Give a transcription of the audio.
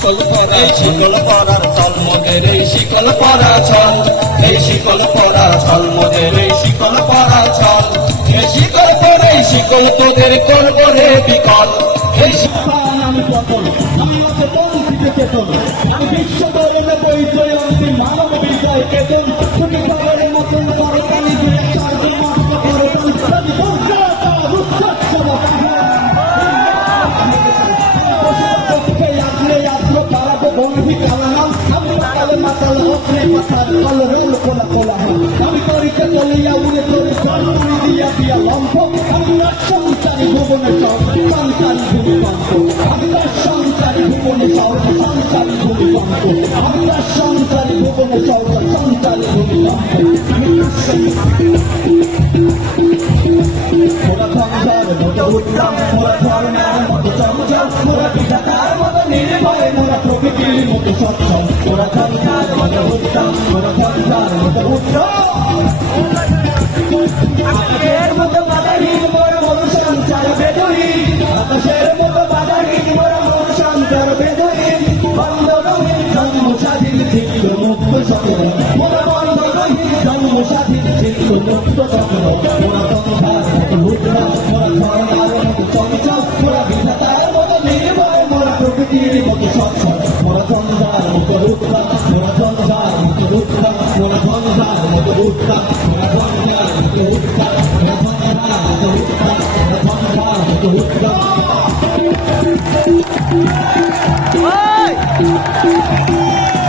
শিকল পরার চল মোদের এই শিকল পরা চল এই শিকল পরা চল মোদের এই শিকল পরা চল এই শিকল পরে এই শিকল তোদের করবো রে বিকল এই আমি পতন বাংলাতে পৌঁছিতে চেতন আমি বিশ্ব দরনে পরিচয় অন্তি মানব বিজয় কেতন তুমি খবরের মতন করে কানি দিয়ে চার্জ মাত্র করে আমি বজ্রতা রুক্ষচ্ছবতা বন্ধি কালাম আমি কালে মাতাল হকনে পাতার কলরেল কোলা কোলা আমি করিতে চলিয়া উড়ে চলে জন্মুড়ি দিয়া দিয়া লম্ফ আমি সংসারী ভুবনে সংসারী ভূমিকম্প আমি সংসারী ভুবনে সংসারী ভূমিকম্প আমি সংসারী ভুবনে সংসারী ভূমিকম্প মোরা সংসার মতো উত্তম মোরা ধর্মের মতো চমচম মোরা বিধাতার মতো নির্ভয় মোরা প্রকৃতির মতো সক্ষম মোরা সংসার মতো উত্তম মোরা সংসার মতো উত্তম আকাশের মতো বাধাহীন মোরা মন সংসার বেদহীন আকাশের মতো বাধাহীন মোরা মন সংসার বেদহীন বন্ধনহীন জন্ম স্বাধীন চিত্ত মুক্ত সকল মোরা বন্ধনহীন জন্ম স্বাধীন চিত্ত মুক্ত সকল মোরা সংসার মতো উত্তম মোরা ধর্মের মতো চমচম মোরা বিধাতার মতো নির্ভয় মোরা প্রকৃতির মতো সক্ষম মোরা সংসার মতো উত্তম মোরা সংসার মতো উত্তম মোরা সংসার মতো উত্তম মোরা সংসার মতো উত্তম মোরা সংসার মতো উত্তম মোরা সংসার মতো উত্তম